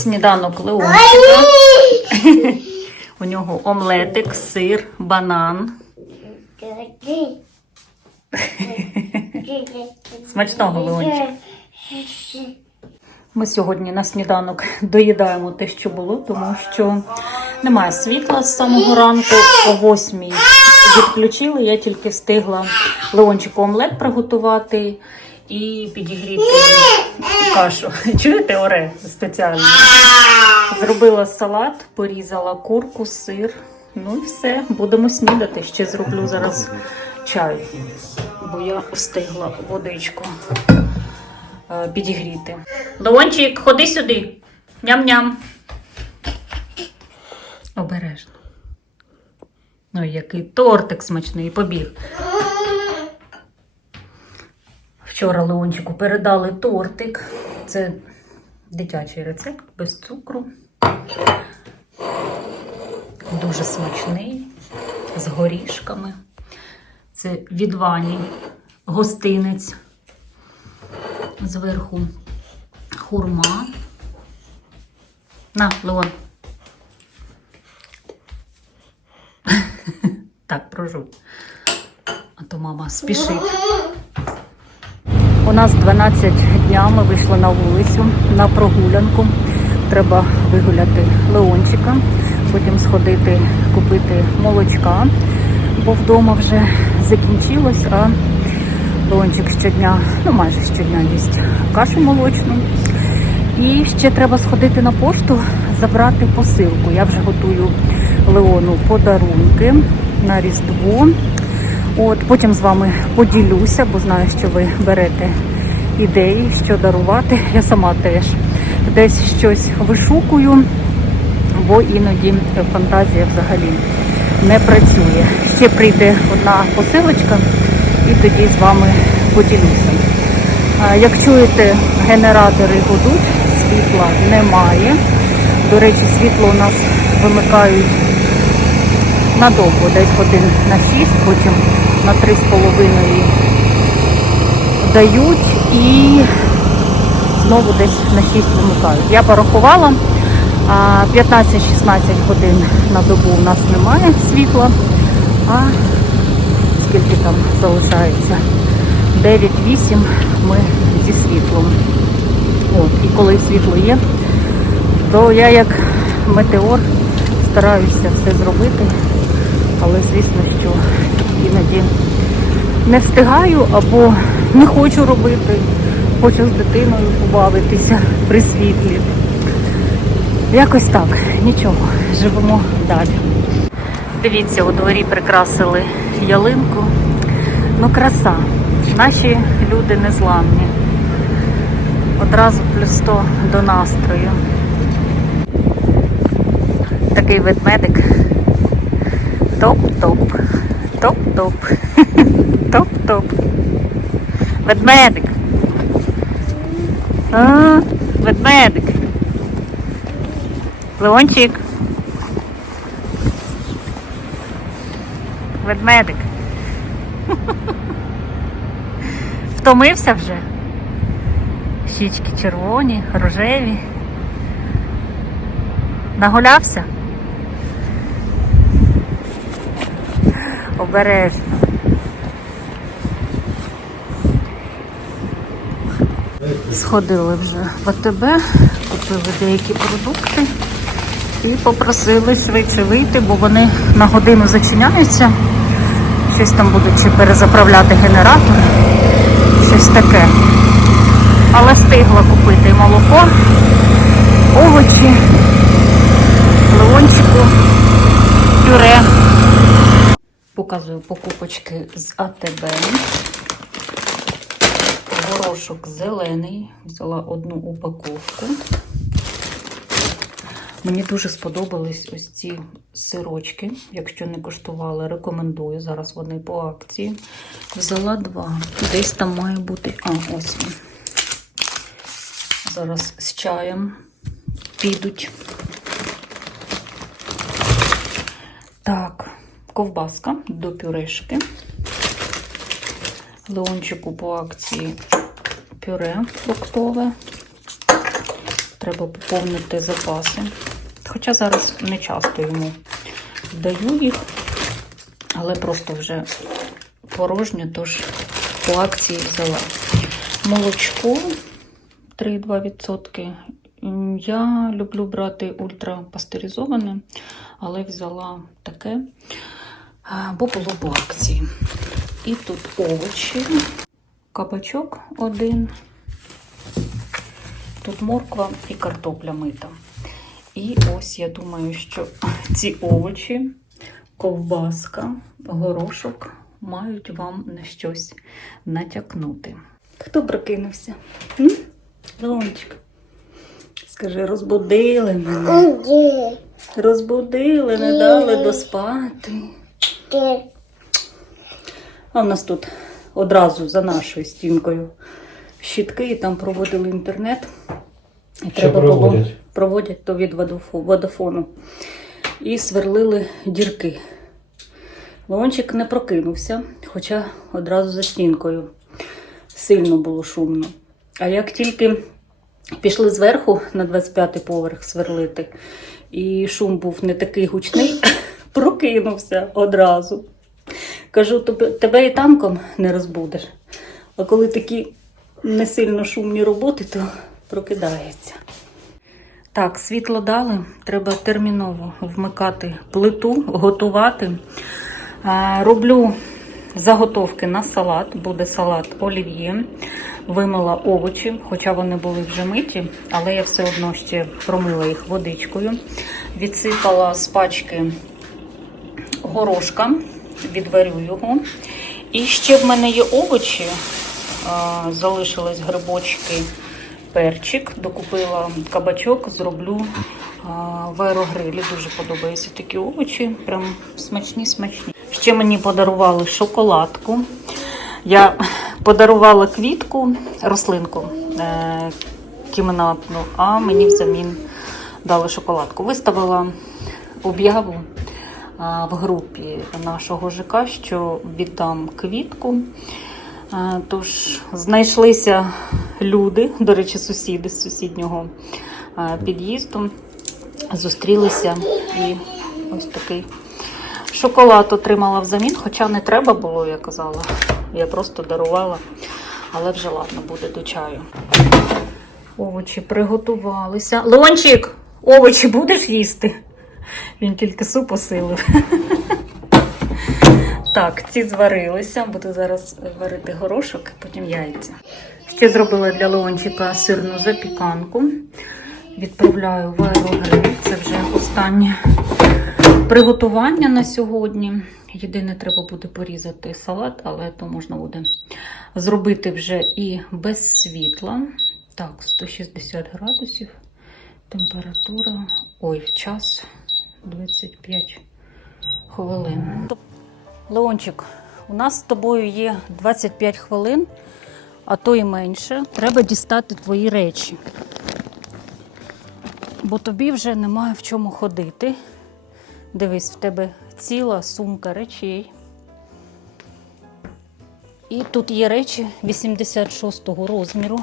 Сніданок Леончика. У нього омлетик, сир, банан. Смачного Леончик. Ми сьогодні на сніданок доїдаємо те, що було, тому що немає світла з самого ранку. О восьмій відключили. Я тільки встигла Леончику омлет приготувати і підігріти кашу. Чуєте, оре спеціально? Зробила салат, порізала курку, сир. Ну і все, будемо снідати. Ще зроблю зараз чай, бо я встигла водичку е, підігріти. Леончик, ходи сюди. Ням-ням. Обережно. Ой, який тортик смачний, побіг. Вчора Леончику передали тортик. Це дитячий рецепт без цукру. Дуже смачний, з горішками. Це від Вані гостинець. Зверху хурма. На, Леон. Так, прожуй. А то мама спішить. У нас 12 дня, ми вийшли на вулицю на прогулянку. Треба вигуляти Леончика, потім сходити купити молочка, бо вдома вже закінчилось, а Леончик щодня, ну майже щодня їсть кашу молочну. І ще треба сходити на пошту, забрати посилку. Я вже готую Леону подарунки на Різдво. От потім з вами поділюся, бо знаю, що ви берете ідеї, що дарувати. Я сама теж десь щось вишукую, бо іноді фантазія взагалі не працює. Ще прийде одна посилочка, і тоді з вами поділюся. Як чуєте, генератори гудуть, світла немає. До речі, світло у нас вимикають надовго, десь годин на 6, потім на 3,5 дають і знову десь на 6 вимикають. Я порахувала, 15-16 годин на добу у нас немає світла, а скільки там залишається? 9-8 ми зі світлом. От, і коли світло є, то я як метеор стараюся все зробити, але звісно, що іноді не встигаю або не хочу робити, хочу з дитиною побавитися при світлі. Якось так, нічого, живемо далі. Дивіться, у дворі прикрасили ялинку. Ну, краса. Наші люди незламні. Одразу плюс 100 до настрою. Такий ведмедик. Топ-топ. Топ-топ. Топ-топ. Ведмедик. Ведмедик. Леончик. Ведмедик. Втомився вже? Щічки червоні, рожеві. Нагулявся? Обережно. Сходили вже в АТБ, купили деякі продукти і попросили швидше вийти, бо вони на годину зачиняються. Щось там будуть чи перезаправляти генератор, щось таке. Але встигла купити молоко, овочі, леончику, пюре. Показую покупочки з АТБ. Горошок зелений. Взяла одну упаковку. Мені дуже сподобались ось ці сирочки. Якщо не коштували, рекомендую. Зараз вони по акції. Взяла два. Десь там має бути. А, ось. Зараз з чаєм підуть. Так, ковбаска до пюрешки. Леончику по акції пюре фруктове. треба поповнити запаси. Хоча зараз не часто йому даю їх, але просто вже порожньо, тож по акції взяла. Молочко 3,2%. Я люблю брати ультрапастеризоване, але взяла таке, бо було по акції. І тут овочі, кабачок один, тут морква і картопля мита. І ось я думаю, що ці овочі, ковбаска, горошок мають вам на щось натякнути. Хто прокинувся? Лончик. Скажи, розбудили мене. Розбудили, не дали доспати. А в нас тут одразу за нашою стінкою щітки, і там проводили інтернет. І Що було проводять? проводять то від водофону. І сверлили дірки. Леончик не прокинувся, хоча одразу за стінкою сильно було шумно. А як тільки пішли зверху на 25-й поверх сверлити, і шум був не такий гучний, прокинувся одразу. Кажу, «Тебе- і танком не розбудеш. А коли такі не сильно шумні роботи, то прокидається. Так, світло дали. Треба терміново вмикати плиту, готувати. Роблю заготовки на салат. Буде салат олів'є. Вимила овочі, хоча вони були вже миті, але я все одно ще промила їх водичкою. Відсипала з пачки горошка, відварю його. І ще в мене є овочі, залишились грибочки, перчик. Докупила кабачок, зроблю в аерогрилі. Дуже подобаються такі овочі. Прям смачні, смачні. Ще мені подарували шоколадку. Я подарувала квітку, рослинку е, кімнатну, а мені взамін дали шоколадку. Виставила об'яву в групі нашого ЖК, що віддам квітку. Тож знайшлися люди, до речі, сусіди з сусіднього під'їзду. Зустрілися і ось такий шоколад отримала взамін, хоча не треба було, я казала. Я просто дарувала, але вже ладно, буде до чаю. Овочі приготувалися. Леончик, овочі будеш їсти? Він тільки суп осилив. Так, ці зварилися. Буду зараз варити горошок, потім яйця. Ще зробила для Леончика сирну запіканку. Відправляю в аерогриль. Це вже останнє приготування на сьогодні. Єдине, треба буде порізати салат, але то можна буде зробити вже і без світла. Так, 160 градусів. Температура. Ой, час 25 хвилин. Леончик, у нас з тобою є 25 хвилин, а то і менше. Треба дістати твої речі. Бо тобі вже немає в чому ходити. Дивись, в тебе ціла сумка речей. І тут є речі 86-го розміру.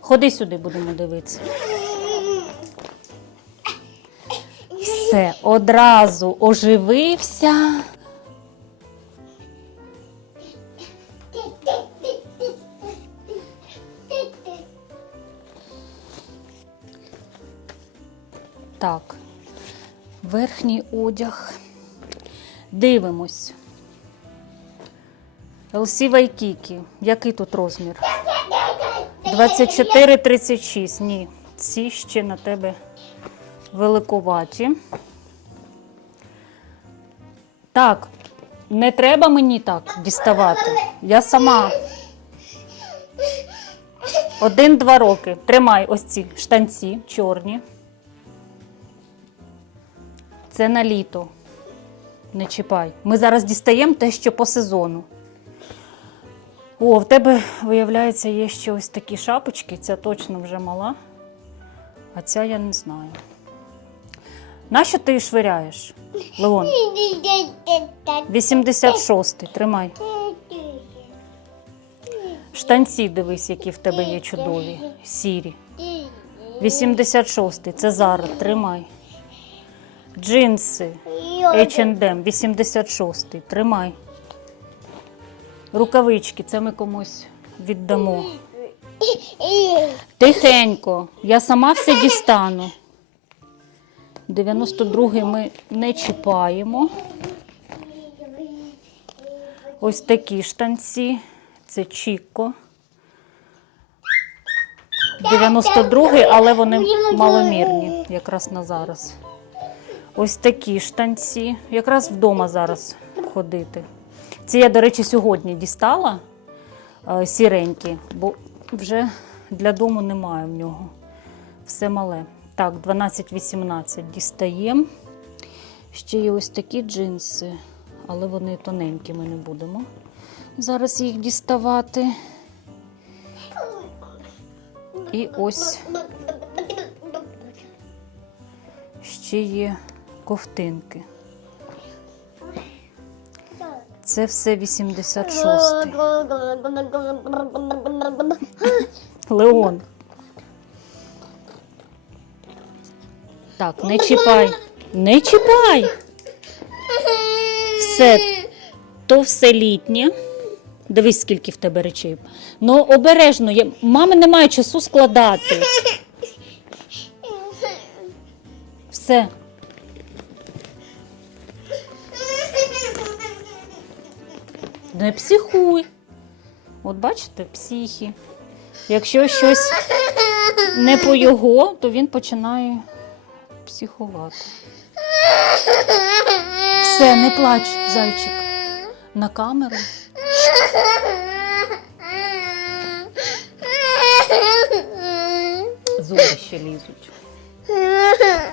Ходи сюди, будемо дивитися. Все, одразу оживився. Так, верхній одяг. Дивимось. LC Waikiki. Який тут розмір? 24-36. Ні, ці ще на тебе великуваті. Так, не треба мені так діставати. Я сама. Один-два роки. Тримай ось ці штанці чорні. Це на літо. Не чіпай. Ми зараз дістаємо те, що по сезону. О, в тебе, виявляється, є ще ось такі шапочки. Ця точно вже мала. А ця я не знаю. Нащо ти швиряєш? Леон, 86-й, тримай. Штанці, дивись, які в тебе є чудові, сірі. 86-й. Це зараз. Тримай. Джинси. H&M. 86-й. Тримай. Рукавички. Це ми комусь віддамо. Тихенько. Я сама все дістану. 92-й ми не чіпаємо. Ось такі штанці. Це Чіко. 92-й, але вони маломірні, якраз на зараз. Ось такі штанці. Якраз вдома зараз ходити. Ці я, до речі, сьогодні дістала е, сіренькі, бо вже для дому немає в нього. Все мале. Так, 12-18 дістаємо. Ще є ось такі джинси, але вони тоненькі, ми не будемо. Зараз їх діставати. І ось ще є ковтинки. Це все 86. Леон. Так, не чіпай. Не чіпай. Все, то все літнє. Дивись, скільки в тебе речей. Ну, обережно, я... мами немає часу складати. Все. Не психуй. От бачите, психі. Якщо щось не по його, то він починає психувати. Все, не плач, зайчик. На камеру. Зуби ще лізуть.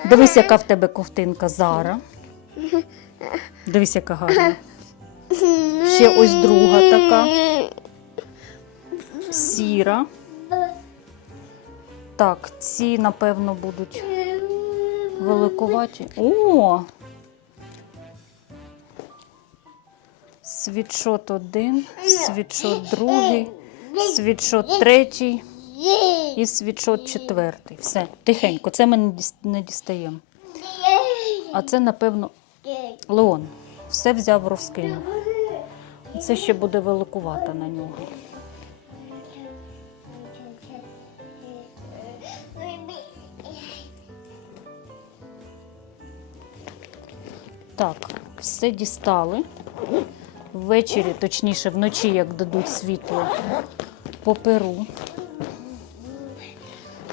Дивись, яка в тебе ковтинка Зара. Дивись, яка гарна. Ще ось друга така. Сіра. Так, ці, напевно, будуть великуваті. О! Світшот один, світшот другий, світшот третій і світшот четвертий. Все, тихенько, це ми не дістаємо. А це, напевно, Леон. Все взяв розкинув. Це ще буде великувата на нього. Так, все дістали. Ввечері, точніше, вночі, як дадуть світло, поперу.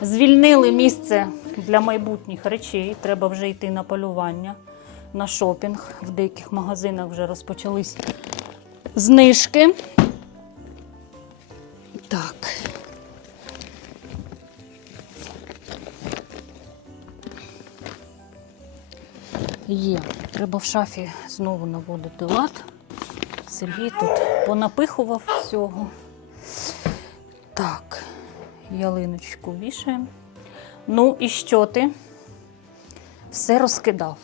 Звільнили місце для майбутніх речей. Треба вже йти на полювання, на шопінг. В деяких магазинах вже розпочались знижки. Так. Є. Треба в шафі знову наводити лад. Сергій тут понапихував всього. Так, ялиночку вішаємо. Ну і що ти? Все розкидав.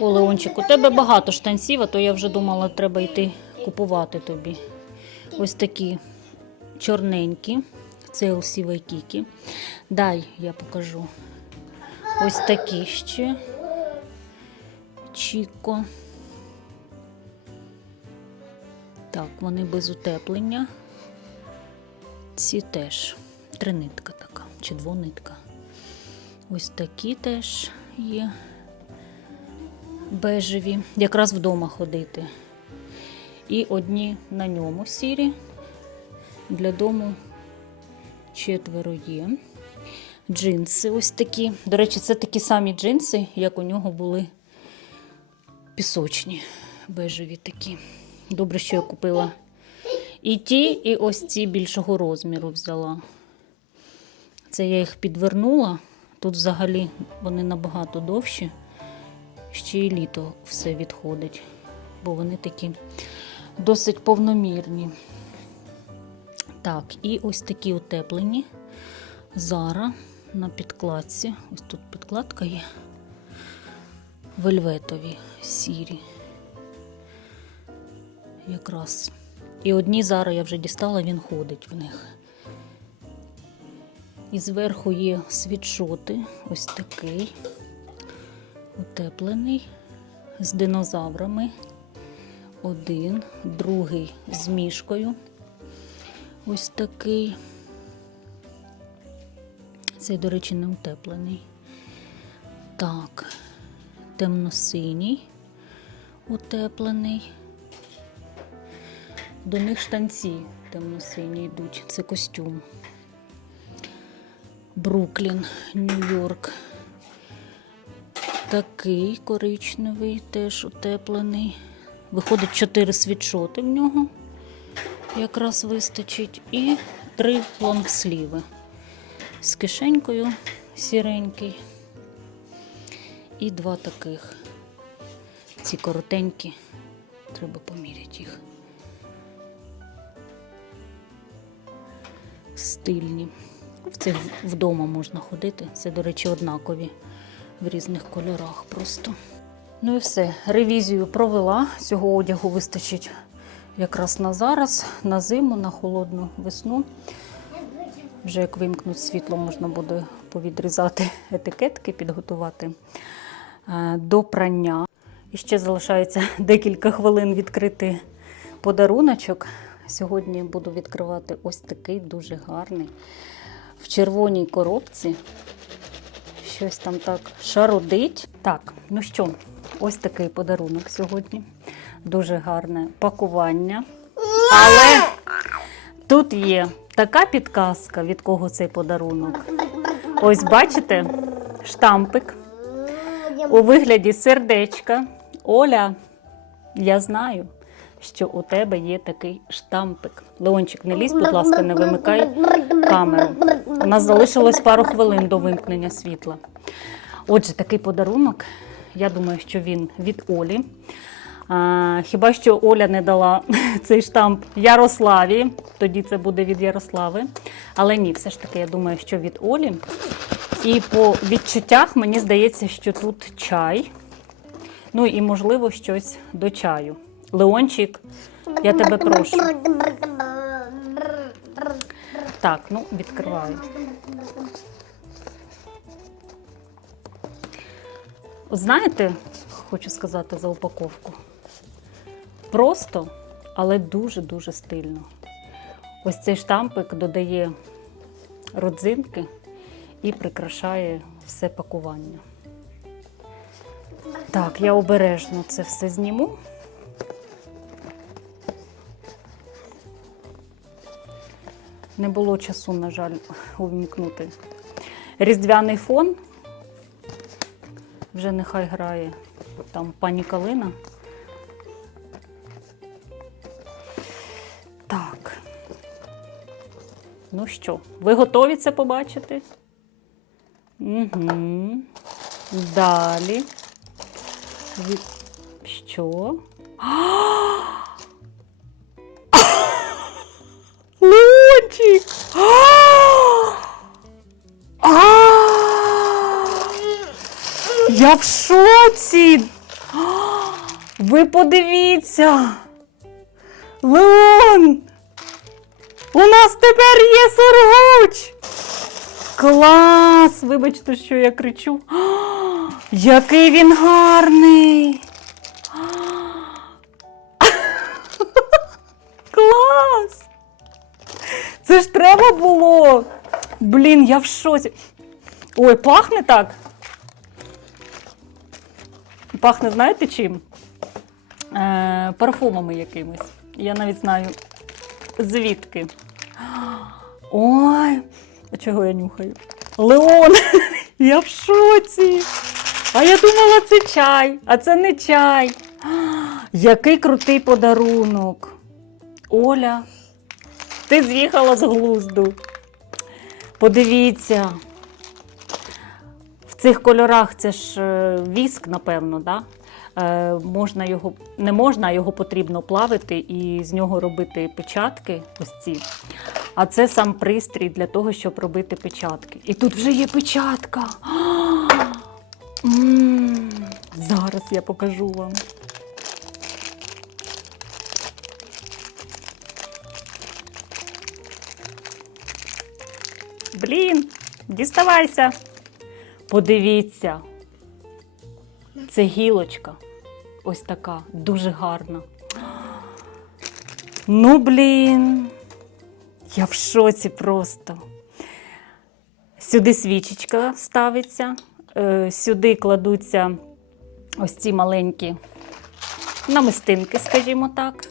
О, Леончик, у тебе багато штанців, а то я вже думала, треба йти купувати тобі. Ось такі чорненькі. Це LC Waikiki. Дай я покажу. Ось такі ще. Чіко. Так, вони без утеплення. Ці теж. Тринитка така, чи двонитка. Ось такі теж є. Бежеві. Якраз вдома ходити. І одні на ньому сірі. Для дому четверо є. Джинси ось такі. До речі, це такі самі джинси, як у нього були пісочні, бежеві такі. Добре, що я купила і ті, і ось ці більшого розміру взяла. Це я їх підвернула. Тут взагалі вони набагато довші. Ще й літо все відходить, бо вони такі досить повномірні. Так, і ось такі утеплені. Зара на підкладці. Ось тут підкладка є. вельветові сірі. Якраз. І одні зараз я вже дістала, він ходить в них. І зверху є світшоти, ось такий, утеплений, з динозаврами. Один, другий з мішкою. Ось такий. Цей, до речі, не утеплений. Так, темно-синій, утеплений. До них штанці темно-сині йдуть. Це костюм. Бруклін, Нью-Йорк. Такий коричневий, теж утеплений. Виходить, чотири світшоти в нього. Якраз вистачить. І три лонгсліви. З кишенькою сіренький. І два таких. Ці коротенькі. Треба поміряти їх. Стильні. В цих вдома можна ходити. Це, до речі, однакові в різних кольорах просто. Ну і все. Ревізію провела. Цього одягу вистачить якраз на зараз, на зиму, на холодну весну. Вже як вимкнуть світло, можна буде повідрізати етикетки, підготувати е, до прання. І ще залишається декілька хвилин відкрити подаруночок. Сьогодні буду відкривати ось такий дуже гарний в червоній коробці. Щось там так шародить. Так, ну що, ось такий подарунок сьогодні. Дуже гарне пакування. Але тут є така підказка, від кого цей подарунок. Ось бачите, штампик у вигляді сердечка. Оля, я знаю, що у тебе є такий штампик. Леончик, не лізь, будь ласка, не вимикай камеру. У нас залишилось пару хвилин до вимкнення світла. Отже, такий подарунок. Я думаю, що він від Олі. А, хіба що Оля не дала цей штамп Ярославі, тоді це буде від Ярослави. Але ні, все ж таки, я думаю, що від Олі. І по відчуттях мені здається, що тут чай. Ну і, можливо, щось до чаю. Леончик, я тебе прошу. Так, ну відкриваю. От знаєте, хочу сказати за упаковку. Просто, але дуже-дуже стильно. Ось цей штампик додає родзинки і прикрашає все пакування. Так, я обережно це все зніму. Не було часу, на жаль, увімкнути. Різдвяний фон. Вже нехай грає там пані Калина. Так. Ну що, ви готові це побачити? Угу. Далі. Що? Лончик! Я в шоці! Ви подивіться! Леон! У нас тепер є сургуч! Клас! Вибачте, що я кричу. Який він гарний! Клас! Це ж треба було! Блін, я в шоці. Ой, пахне так. Пахне, знаєте чим? Е, парфумами якимось. Я навіть знаю звідки. Ой, а чого я нюхаю? Леон, я в шоці. А я думала, це чай, а це не чай. Який крутий подарунок. Оля, ти з'їхала з глузду. Подивіться. Цих кольорах це ж е, віск, напевно, да? Е, можна його, не можна, а його потрібно плавити і з нього робити печатки. Ось ці. А це сам пристрій для того, щоб робити печатки. І тут вже є печатка. Зараз я покажу вам. Блін, діставайся. Подивіться. Це гілочка. Ось така, дуже гарна. Ну, блін. Я в шоці просто. Сюди свічечка ставиться, е, сюди кладуться ось ці маленькі намистинки, скажімо так,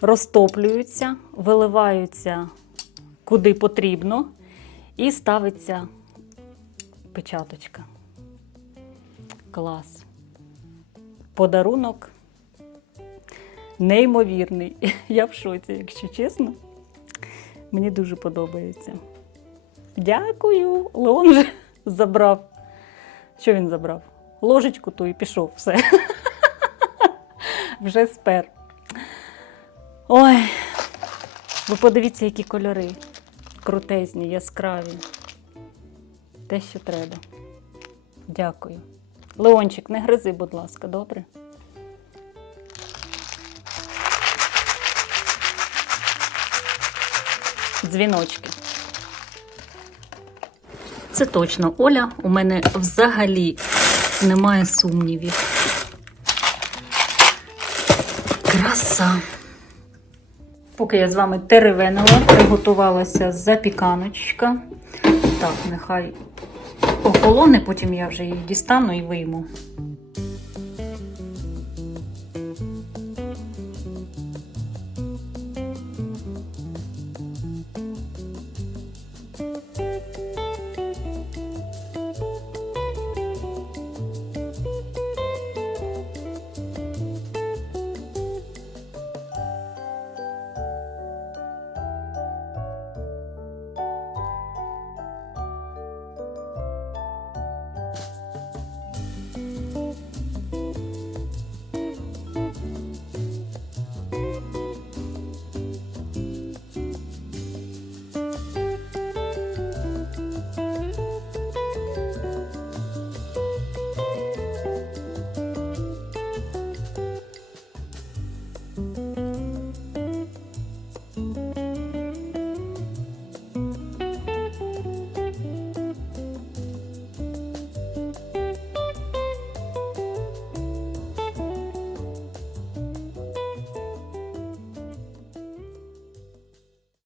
розтоплюються, виливаються куди потрібно, і ставиться печаточка. Клас. Подарунок неймовірний. Я в шоці, якщо чесно. Мені дуже подобається. Дякую. Леон вже забрав. Що він забрав? Ложечку ту і пішов. Все. Вже спер. Ой, ви подивіться, які кольори. Крутезні, яскраві. Те, що треба. Дякую. Леончик, не гризи, будь ласка, добре? Дзвіночки. Це точно Оля. У мене взагалі немає сумнівів. Краса. Поки я з вами теревенила, приготувалася запіканочка. Так, нехай охолоне, потім я вже її дістану і вийму.